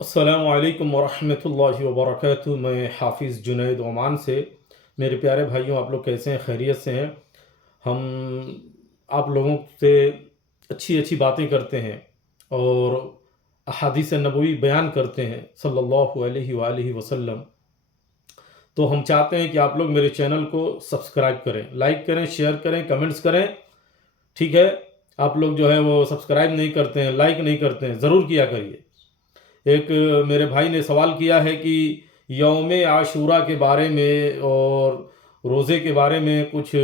अस्सलामु अलैकुम वरहमतुल्लाहि वबरकातुहू। मैं हाफिज़ जुनैद ओमान से। मेरे प्यारे भाइयों, आप लोग कैसे हैं? खैरियत से हैं? हम आप लोगों से अच्छी अच्छी बातें करते हैं और अहादीस नबवी बयान करते हैं सल्लल्लाहु अलैहि वसल्लम। तो हम चाहते हैं कि आप लोग मेरे चैनल को सब्सक्राइब करें, लाइक करें, शेयर करें, कमेंट्स करें। ठीक है? आप लोग जो है वो सब्सक्राइब नहीं करते हैं, लाइक नहीं करते हैं, ज़रूर किया करिए। एक मेरे भाई ने सवाल किया है कि यौम आशूरा के बारे में और रोज़े के बारे में कुछ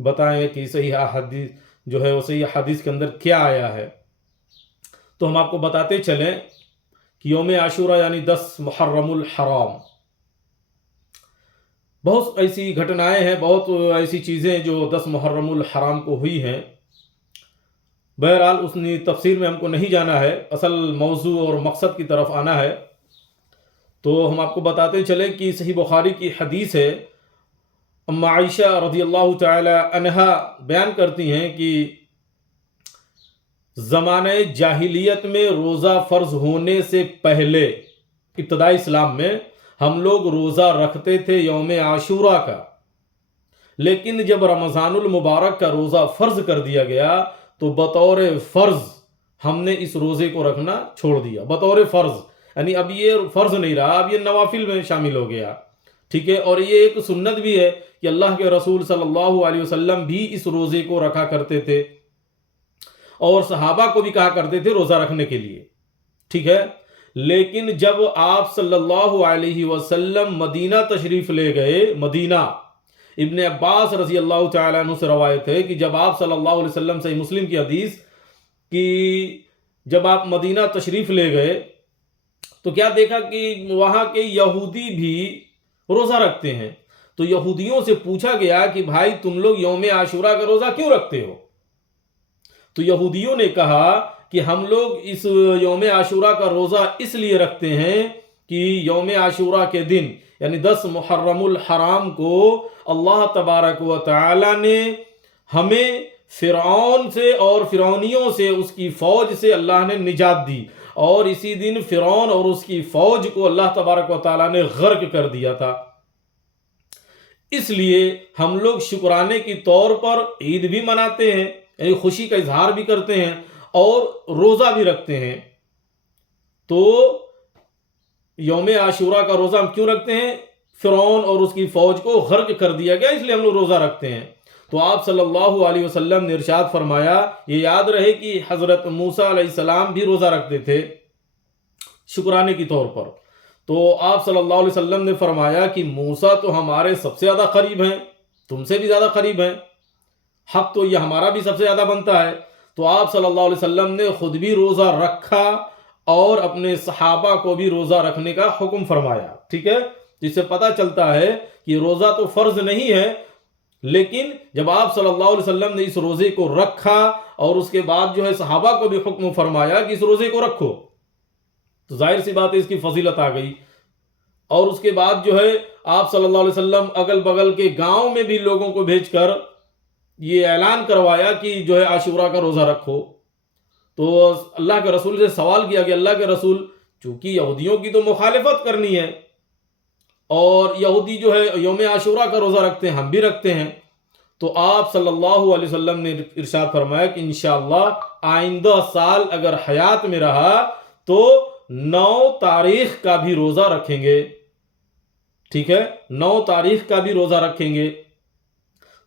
बताएं कि सही हदीस जो है वो सही हदीस के अंदर क्या आया है। तो हम आपको बताते चलें कि यौम आशूरा यानी 10 मुहर्रमुल हराम, बहुत ऐसी घटनाएं हैं, बहुत ऐसी चीज़ें जो 10 मुहर्रमुल हराम को हुई हैं। बहरहाल उसने तफसीर में हमको नहीं जाना है, असल मौजू और मकसद की तरफ आना है। तो हम आपको बताते चले कि सही बुखारी की हदीस है। अम्मा आयशा रज़ियल्लाहु ताला अन्हा बयान करती हैं कि ज़माने जाहिलियत में रोज़ा फ़र्ज़ होने से पहले इब्तदाई इस्लाम में हम लोग रोज़ा रखते थे यौम आशूरा का, लेकिन जब रमज़ानुल मुबारक का रोज़ा फ़र्ज़ कर दिया गया तो बतौर फ़र्ज़ हमने इस रोज़े को रखना छोड़ दिया। बतौर फ़र्ज़ यानी अब ये फ़र्ज़ नहीं रहा, अब ये नवाफिल में शामिल हो गया। ठीक है? और ये एक सुन्नत भी है कि अल्लाह के रसूल सल्लल्लाहु अलैहि वसल्लम भी इस रोज़े को रखा करते थे और सहाबा को भी कहा करते थे रोज़ा रखने के लिए। ठीक है? लेकिन जब आप सल्लल्लाहु अलैहि वसल्लम मदीना तशरीफ़ ले गए, मदीना, इब्न अब्बास रज़ी अल्लाह तआला अन्हु से रवायत है कि जब आप सल्लल्लाहु अलैहि वसल्लम, सही मुस्लिम की हदीस, कि जब आप मदीना तशरीफ़ ले गए तो क्या देखा कि वहाँ के यहूदी भी रोज़ा रखते हैं। तो यहूदियों से पूछा गया कि भाई तुम लोग यौम आशूरा का रोज़ा क्यों रखते हो? तो यहूदियों ने कहा कि हम लोग इस यौम आशूरा का रोज़ा इसलिए रखते हैं कि यौम आशूरा के दिन यानी 10 मुहर्रमुल हराम को अल्लाह तबारक व तआला ने हमें फ़िरौन से और फ़िरौनियों से, उसकी फ़ौज से अल्लाह ने निजात दी और इसी दिन फ़िरौन और उसकी फ़ौज को अल्लाह तबारक व तआला ने गर्क कर दिया था। इसलिए हम लोग शुक्राने की तौर पर ईद भी मनाते हैं, यानी खुशी का इजहार भी करते हैं और रोज़ा भी रखते हैं। तो यौम आशूरा का रोज़ा हम क्यों रखते हैं? फ़िरौन और उसकी फ़ौज को गर्क कर दिया गया, इसलिए हम लोग रोज़ा रखते हैं। तो आप सल्लल्लाहु अलैहि वसल्लम ने इरशाद फरमाया, ये याद रहे कि हज़रत मूसा अलैहिस्सलाम भी रोज़ा रखते थे शुक्राने की तौर पर। तो आप सल्लल्लाहु अलैहि वसल्लम ने फरमाया कि मूसा तो हमारे सबसे ज़्यादा करीब हैं, तुमसे भी ज़्यादा करीब हैं, हक़ तो ये हमारा भी सबसे ज़्यादा बनता है। तो आप सल्लल्लाहु अलैहि वसल्लम ने ख़ुद भी रोज़ा रखा और अपने सहाबा को भी रोज़ा रखने का हुक्म फरमाया। ठीक है? जिससे पता चलता है कि रोज़ा तो फ़र्ज़ नहीं है, लेकिन जब आप सल्लल्लाहु अलैहि वसल्लम ने इस रोज़े को रखा और उसके बाद जो है सहाबा को भी हुक्म फरमाया कि इस रोज़े को रखो, तो जाहिर सी बात है इसकी फजीलत आ गई। और उसके बाद जो है आप सल्लल्लाहु अलैहि वसल्लम अगल बगल के गांव में भी लोगों को भेजकर ये ऐलान करवाया कि जो है आशूरा का रोज़ा रखो। तो अल्लाह के रसूल से सवाल किया कि अल्लाह के रसूल, चूंकि यहूदियों की तो मुखालिफत करनी है और यहूदी जो है यौम आशूरा का रोज़ा रखते हैं, हम भी रखते हैं, तो आप सल्लल्लाहु अलैहि वसल्लम ने इरशाद फरमाया कि इंशाअल्लाह आइंदा साल अगर हयात में रहा तो 9 तारीख का भी रोज़ा रखेंगे। ठीक है? 9 तारीख का भी रोज़ा रखेंगे।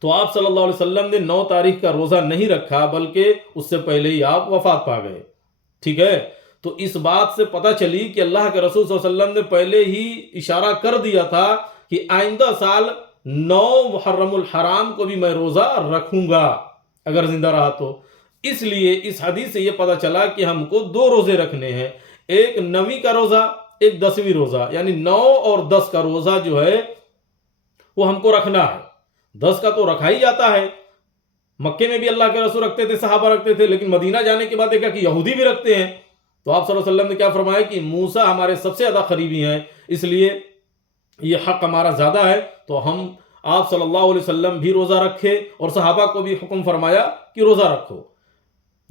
तो आप सल्लल्लाहु अलैहि वसल्लम ने 9 तारीख का रोज़ा नहीं रखा, बल्कि उससे पहले ही आप वफ़ात पा गए। ठीक है? तो इस बात से पता चली कि अल्लाह के रसूल सल्लल्लाहु अलैहि वसल्लम ने पहले ही इशारा कर दिया था कि आइंदा साल 9 मुहर्रमुल हराम को भी मैं रोज़ा रखूंगा अगर जिंदा रहा तो। इसलिए इस हदीस से यह पता चला कि हमको 2 रोज़े रखने हैं, एक 9वीं का रोज़ा, एक 10वीं रोज़ा, यानी 9 और 10 का रोज़ा जो है वो हमको रखना है। 10 का तो रखा ही जाता है, मक्के में भी अल्लाह के रसूल रखते थे, सहाबा रखते थे, लेकिन मदीना जाने के बाद देखा कि यहूदी भी रखते हैं। तो आप सल्लल्लाहु अलैहि वसल्लम ने क्या फरमाया कि मूसा हमारे सबसे ज़्यादा करीबी हैं, इसलिए ये हक़ हमारा ज़्यादा है। तो हम आप सल्लल्लाहु अलैहि वसल्लम भी रोज़ा रखे और सहाबा को भी हुक्म फरमाया कि रोज़ा रखो।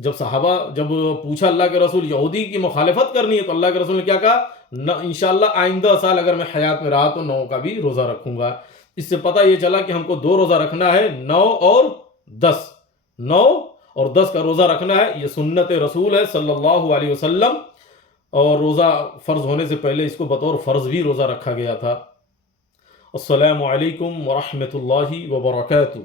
جب صحابہ جب پوچھا اللہ کے رسول یہودی کی مخالفت کرنی ہے تو اللہ کے رسول نے کیا کہا، انشاءاللہ آئندہ سال اگر میں حیات میں رہا تو 9 کا بھی روزہ رکھوں گا۔ اس سے پتہ یہ چلا کہ ہم کو 2 روزہ رکھنا ہے، 9 اور 10، 9 اور 10 کا روزہ رکھنا ہے۔ یہ سنت رسول ہے صلی اللہ علیہ وسلم، اور روزہ فرض ہونے سے پہلے اس کو بطور فرض بھی روزہ رکھا گیا تھا۔ السلام علیکم ورحمۃ اللہ وبرکاتہ۔